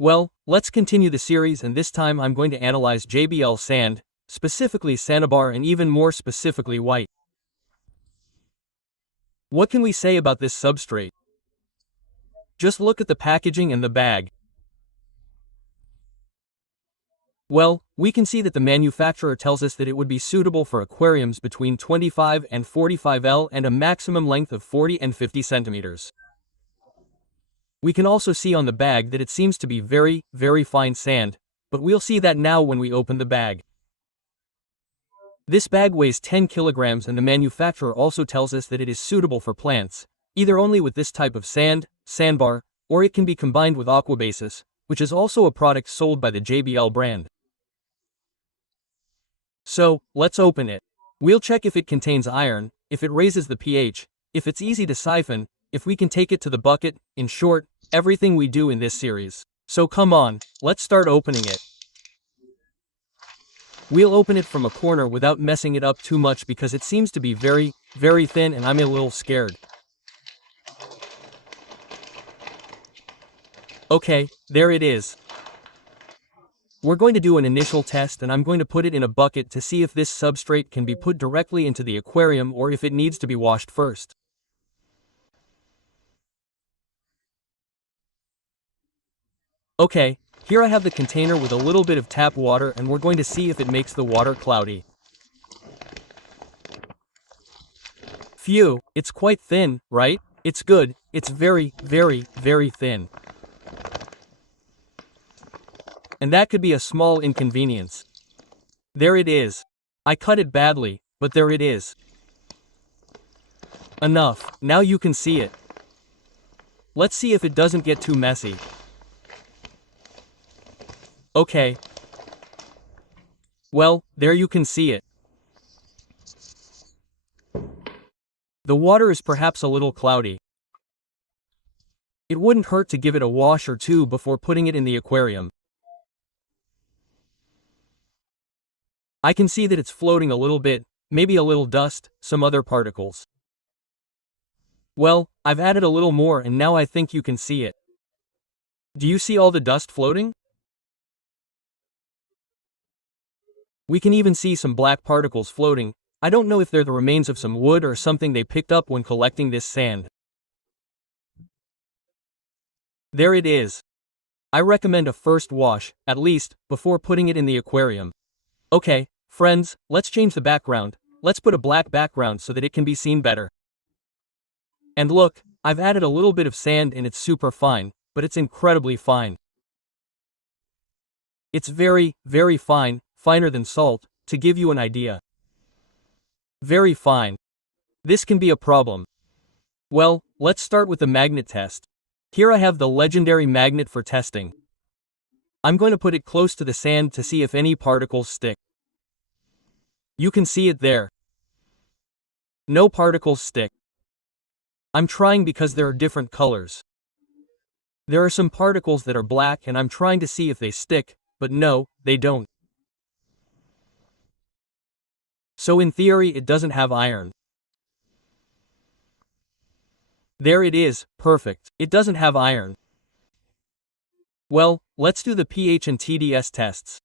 Well, let's continue the series, and this time I'm going to analyze JBL sand, specifically Sansibar and even more specifically white. What can we say about this substrate? Just look at the packaging and the bag. Well, we can see that the manufacturer tells us that it would be suitable for aquariums between 25 and 45 L and a maximum length of 40 and 50 centimeters. We can also see on the bag that it seems to be very, very fine sand, but we'll see that now when we open the bag. This bag weighs 10 kilograms, and the manufacturer also tells us that it is suitable for plants, either only with this type of sand, Sansibar, or it can be combined with aquabasis, which is also a product sold by the JBL brand. So, let's open it. We'll check if it contains iron, if it raises the pH, if it's easy to siphon, if we can take it to the bucket, in short, everything we do in this series. So come on, let's start opening it. We'll open it from a corner without messing it up too much because it seems to be very, very thin and I'm a little scared. Okay, there it is. We're going to do an initial test, and I'm going to put it in a bucket to see if this substrate can be put directly into the aquarium or if it needs to be washed first. Okay, here I have the container with a little bit of tap water, and we're going to see if it makes the water cloudy. Phew, it's quite thin, right? It's good, it's very, very, very thin. And that could be a small inconvenience. There it is. I cut it badly, but there it is. Enough, now you can see it. Let's see if it doesn't get too messy. Okay. Well, there you can see it. The water is perhaps a little cloudy. It wouldn't hurt to give it a wash or two before putting it in the aquarium. I can see that it's floating a little bit, maybe a little dust, some other particles. Well, I've added a little more and now I think you can see it. Do you see all the dust floating? We can even see some black particles floating. I don't know if they're the remains of some wood or something they picked up when collecting this sand. There it is. I recommend a first wash, at least, before putting it in the aquarium. Okay, friends, let's change the background. Let's put a black background so that it can be seen better. And look, I've added a little bit of sand and it's super fine, but it's incredibly fine. It's very, very fine, finer than salt, to give you an idea. Very fine. This can be a problem. Well, let's start with the magnet test. Here I have the legendary magnet for testing. I'm going to put it close to the sand to see if any particles stick. You can see it there. No particles stick. I'm trying because there are different colors. There are some particles that are black and I'm trying to see if they stick, but no, they don't. So in theory it doesn't have iron. There it is, perfect. It doesn't have iron. Well, let's do the pH and TDS tests.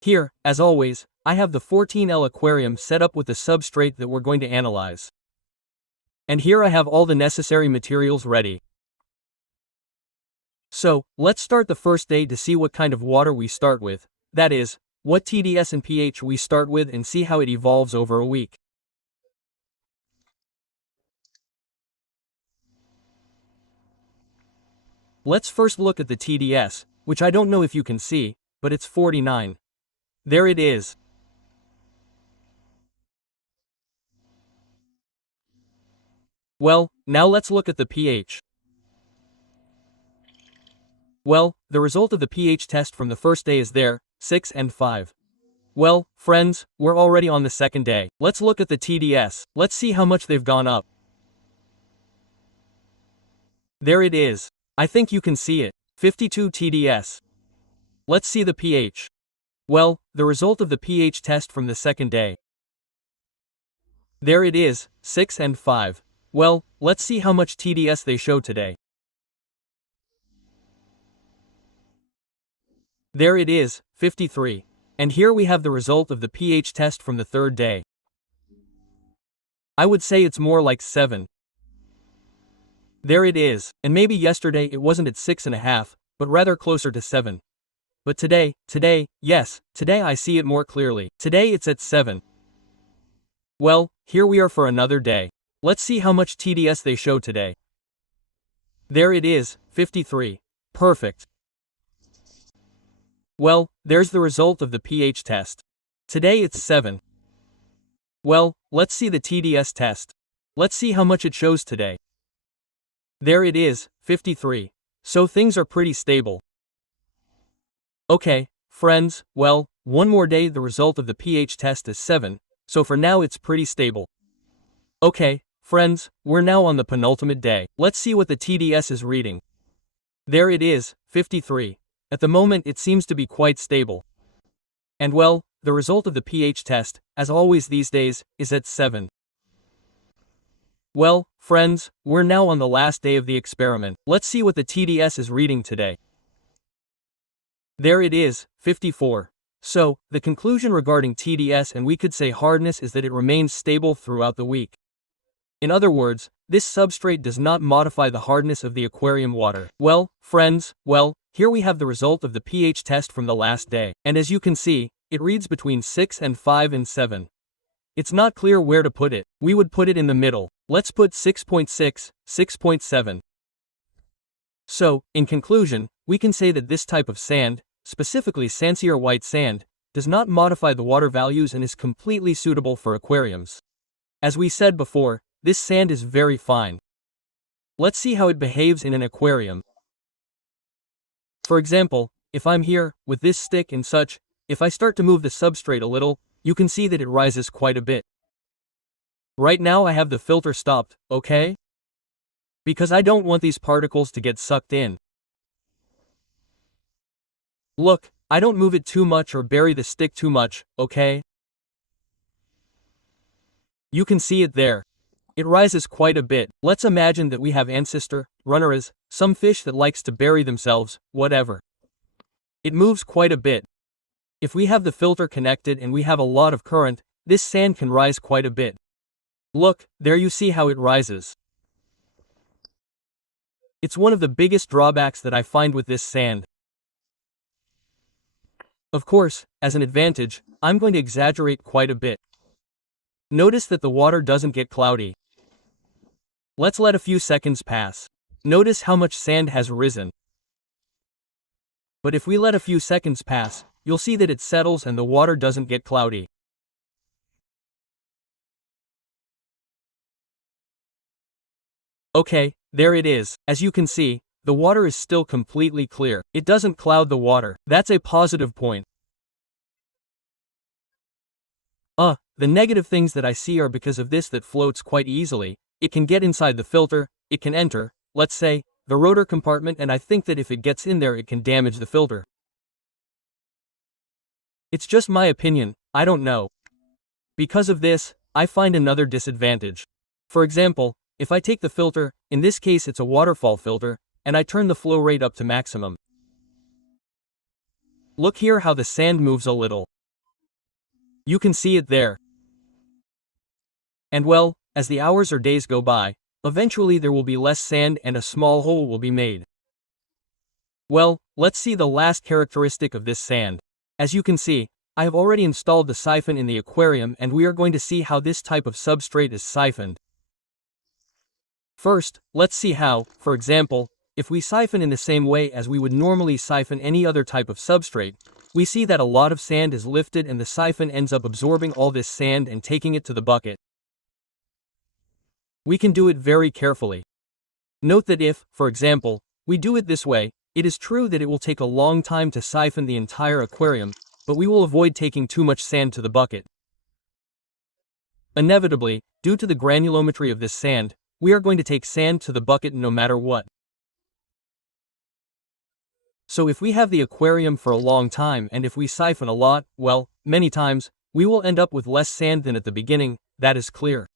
Here, as always, I have the 14L aquarium set up with the substrate that we're going to analyze. And here I have all the necessary materials ready. So, let's start the first day to see what kind of water we start with, that is, what TDS and pH we start with, and see how it evolves over a week. Let's first look at the TDS, which I don't know if you can see, but it's 49. There it is. Well, now let's look at the pH. Well, the result of the pH test from the first day is there, 6 and 5. Well, friends, we're already on the second day. Let's look at the TDS. Let's see how much they've gone up. There it is. I think you can see it. 52 TDS. Let's see the pH. Well, the result of the pH test from the second day. There it is, 6 and 5. Well, let's see how much TDS they show today. There it is, 53. And here we have the result of the pH test from the third day. I would say it's more like 7. There it is, and maybe yesterday it wasn't at 6.5, but rather closer to 7. But today, yes, today I see it more clearly. Today it's at 7. Well, here we are for another day. Let's see how much TDS they show today. There it is, 53. Perfect. Well, there's the result of the pH test. Today it's 7. Well, let's see the TDS test. Let's see how much it shows today. There it is, 53. So things are pretty stable. Okay, friends, well, one more day the result of the pH test is 7, so for now it's pretty stable. Okay, friends, we're now on the penultimate day. Let's see what the TDS is reading. There it is, 53. At the moment it seems to be quite stable. And well, the result of the pH test, as always these days, is at 7. Well, friends, we're now on the last day of the experiment. Let's see what the TDS is reading today. There it is, 54. So, the conclusion regarding TDS and we could say hardness is that it remains stable throughout the week. In other words, this substrate does not modify the hardness of the aquarium water. Well, friends, here we have the result of the pH test from the last day. And as you can see, it reads between 6 and 5 and 7. It's not clear where to put it. We would put it in the middle. Let's put 6.6, 6.7. So, in conclusion, we can say that this type of sand, specifically Sansibar white sand, does not modify the water values and is completely suitable for aquariums. As we said before, this sand is very fine. Let's see how it behaves in an aquarium. For example, if I'm here, with this stick and such, if I start to move the substrate a little, you can see that it rises quite a bit. Right now I have the filter stopped, okay? Because I don't want these particles to get sucked in. Look, I don't move it too much or bury the stick too much, okay? You can see it there. It rises quite a bit. Let's imagine that we have ancestor, runneras, some fish that likes to bury themselves, whatever. It moves quite a bit. If we have the filter connected and we have a lot of current, this sand can rise quite a bit. Look, there you see how it rises. It's one of the biggest drawbacks that I find with this sand. Of course, as an advantage, I'm going to exaggerate quite a bit. Notice that the water doesn't get cloudy. Let's let a few seconds pass. Notice how much sand has risen. But if we let a few seconds pass, you'll see that it settles and the water doesn't get cloudy. Okay, there it is. As you can see, the water is still completely clear. It doesn't cloud the water. That's a positive point. The negative things that I see are because of this that floats quite easily. It can get inside the filter, it can enter, let's say, the rotor compartment, and I think that if it gets in there it can damage the filter. It's just my opinion, I don't know. Because of this, I find another disadvantage. For example, if I take the filter, in this case it's a waterfall filter, and I turn the flow rate up to maximum. Look here how the sand moves a little. You can see it there. And well, as the hours or days go by, eventually there will be less sand and a small hole will be made. Well, let's see the last characteristic of this sand. As you can see, I have already installed the siphon in the aquarium and we are going to see how this type of substrate is siphoned. First, let's see how, for example, if we siphon in the same way as we would normally siphon any other type of substrate, we see that a lot of sand is lifted and the siphon ends up absorbing all this sand and taking it to the bucket. We can do it very carefully. Note that if, for example, we do it this way, it is true that it will take a long time to siphon the entire aquarium, but we will avoid taking too much sand to the bucket. Inevitably, due to the granulometry of this sand, we are going to take sand to the bucket no matter what. So if we have the aquarium for a long time and if we siphon a lot, well, many times, we will end up with less sand than at the beginning, that is clear.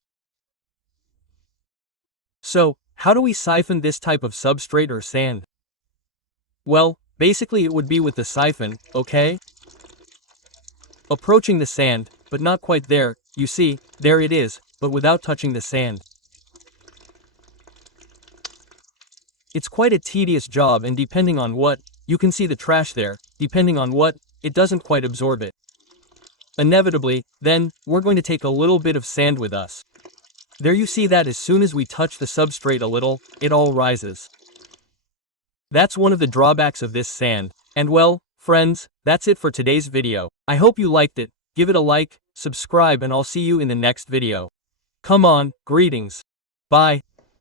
So, how do we siphon this type of substrate or sand? Well, Basically it would be with the siphon, okay? Approaching the sand, but not quite there, you see, there it is, but without touching the sand. It's quite a tedious job, and depending on what, you can see the trash there, depending on what, it doesn't quite absorb it. Inevitably, then, we're going to take a little bit of sand with us. There you see that as soon as we touch the substrate a little, it all rises. That's one of the drawbacks of this sand. And well, friends, that's it for today's video. I hope you liked it. Give it a like, subscribe, and I'll see you in the next video. Come on, greetings. Bye.